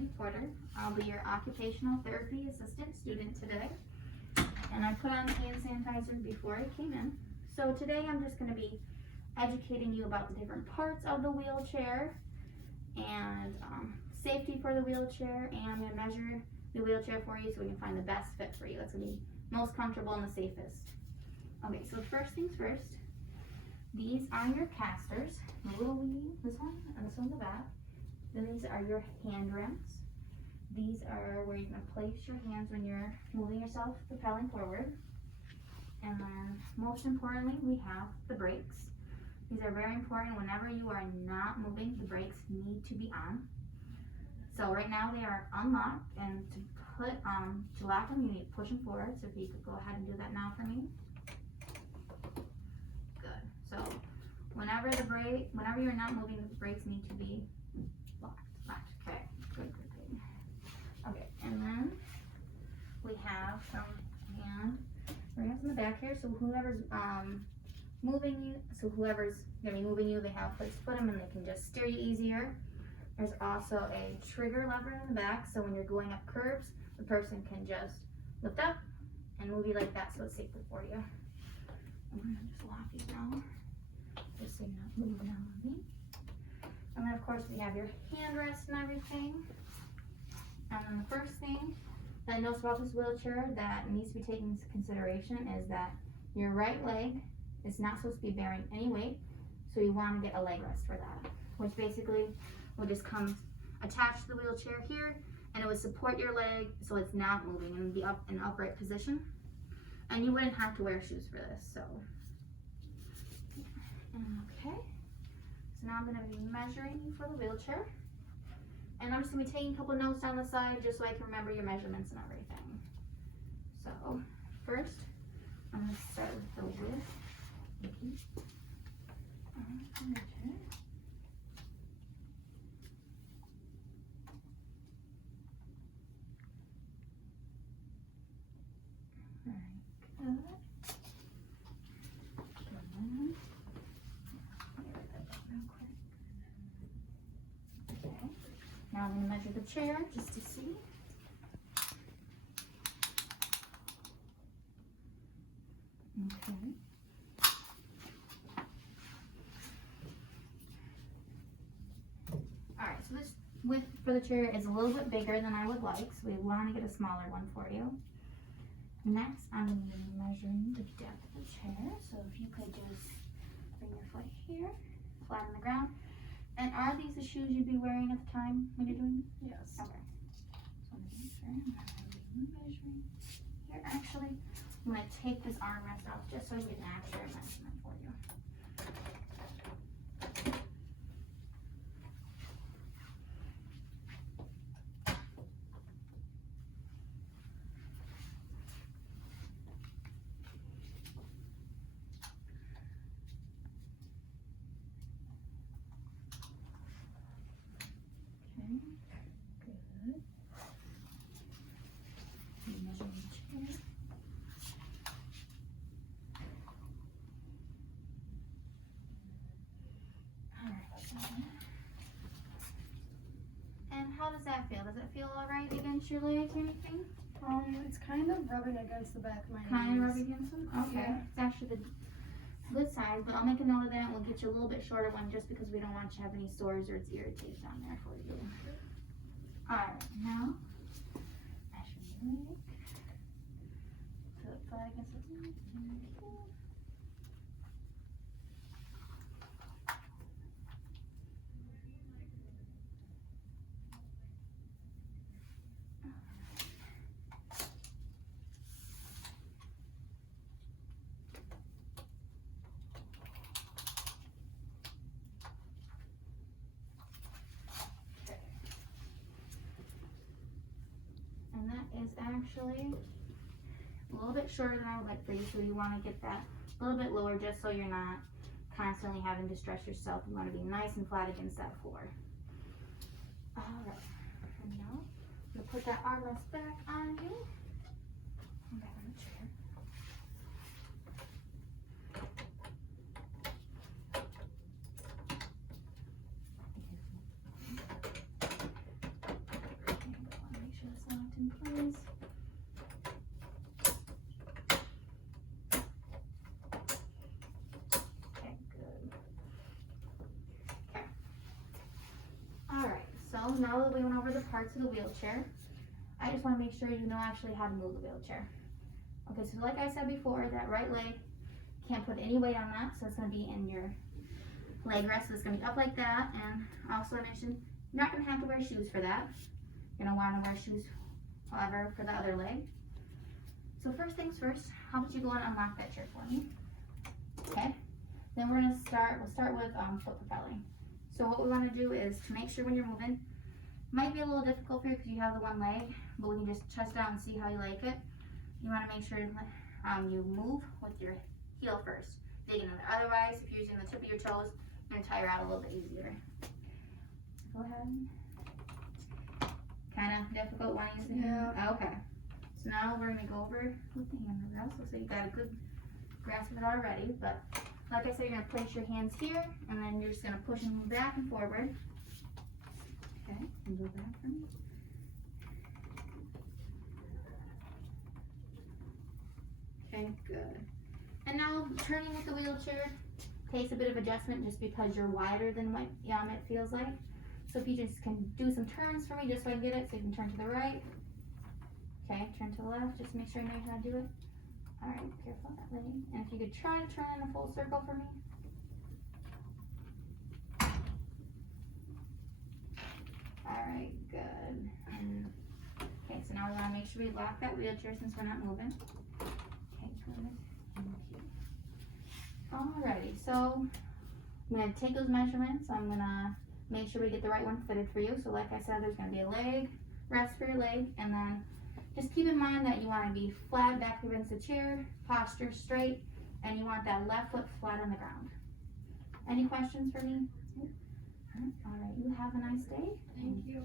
Brittany Porter. I'll be your occupational therapy assistant student today. And I put on hand sanitizer before I came in. So today I'm just going to be educating you about the different parts of the wheelchair and safety for the wheelchair, and I'm going to measure the wheelchair for you so we can find the best fit for you. That's going to be most comfortable and the safest. Okay, so first things first, these are your casters, the little wee, this one and this one in the back. Then these are your hand rems. These are where you're going to place your hands when you're moving yourself, propelling forward. And then most importantly, we have the brakes. These are very important. Whenever you are not moving, the brakes need to be on. So right now they are unlocked, and to lock them, you need to push them forward. So if you could go ahead and do that now for me. Good. So whenever you're not moving, the brakes need to be locked. Okay. Good. Okay, and then we have some hand ramps in the back here. So whoever's whoever's gonna be moving you, they have a place to put them, and they can just steer you easier. There's also a trigger lever in the back, so when you're going up curbs, the person can just lift up and move you like that, so it's safer for you. I'm gonna just lock these now, just so you're not moving on me. And then of course we have your hand rest and everything. And then the first thing that I noticed about this wheelchair that needs to be taken into consideration is that your right leg is not supposed to be bearing any weight, so you want to get a leg rest for that, which basically will just come attached to the wheelchair here, and it would support your leg so it's not moving and be up in an upright position. And you wouldn't have to wear shoes for this. So, okay. So now I'm going to be measuring you for the wheelchair. And I'm just going to be taking a couple notes down the side just so I can remember your measurements and everything. So, first, I'm going to start with the width. Now I'm going to measure the chair just to see. Okay. Alright, so this width for the chair is a little bit bigger than I would like, so we want to get a smaller one for you. Next, I'm going to be measuring the depth of the chair, so if you could just bring your foot here, flat on the ground. And are these the shoes you'd be wearing at the time when you're doing this? Yes. Okay. So I'm measuring here. Actually, I'm going to take this armrest off just so I get an accurate measurement for you. And how does that feel? Does it feel alright against your leg or anything? It's kind of rubbing against the back of my Kind of knees. rubbing against them? Okay. Yeah. It's actually the good size, but I'll make a note of that and we'll get you a little bit shorter one just because we don't want you to have any sores or it's irritation on there for you. Alright, now measure your leg. Feel it flat against the knee. And that is actually a little bit shorter than I would like for you, so you want to get that a little bit lower just so you're not constantly having to stress yourself. You want to be nice and flat against that floor. Alright, and now I'm going to put that armrest back on you. And back on the chair. now that we went over the parts of the wheelchair, I just want to make sure you know actually how to move the wheelchair. Okay, so like I said before, that right leg, can't put any weight on that, so it's going to be in your leg rest, so it's going to be up like that. And also I mentioned, you're not going to have to wear shoes for that. You're going to want to wear shoes, however, for the other leg. So first things first, how about you go and unlock that chair for me? Okay, then we'll start with foot propelling. So what we want to do is to make sure when you're moving, might be a little difficult for you because you have the one leg, but we can just test it out and see how you like it. You want to make sure you move with your heel first, digging in there. Otherwise, if you're using the tip of your toes, you're going to tire out a little bit easier. Go ahead. Kind of difficult when you use the hand? Okay. So now we're going to go over with the hand also, so you got a good grasp of it already. But like I said, you're going to place your hands here, and then you're just going to push them back and forward. Okay, and go back for me. Okay, good. And now turning with the wheelchair takes a bit of adjustment just because you're wider than what it feels like. So if you just can do some turns for me just so I get it, so you can turn to the right. Okay, turn to the left, just make sure I know how to do it. Alright, careful that leg. And if you could try to turn in a full circle for me. Alright, good. Okay, so now we want to make sure we lock that wheelchair since we're not moving. Okay, good. Alrighty, so I'm going to take those measurements. I'm going to make sure we get the right one fitted for you. So like I said, there's going to be a leg rest for your leg, and then just keep in mind that you want to be flat back against the chair, posture straight, and you want that left foot flat on the ground. Any questions for me? All right, you have a nice day. Thank you.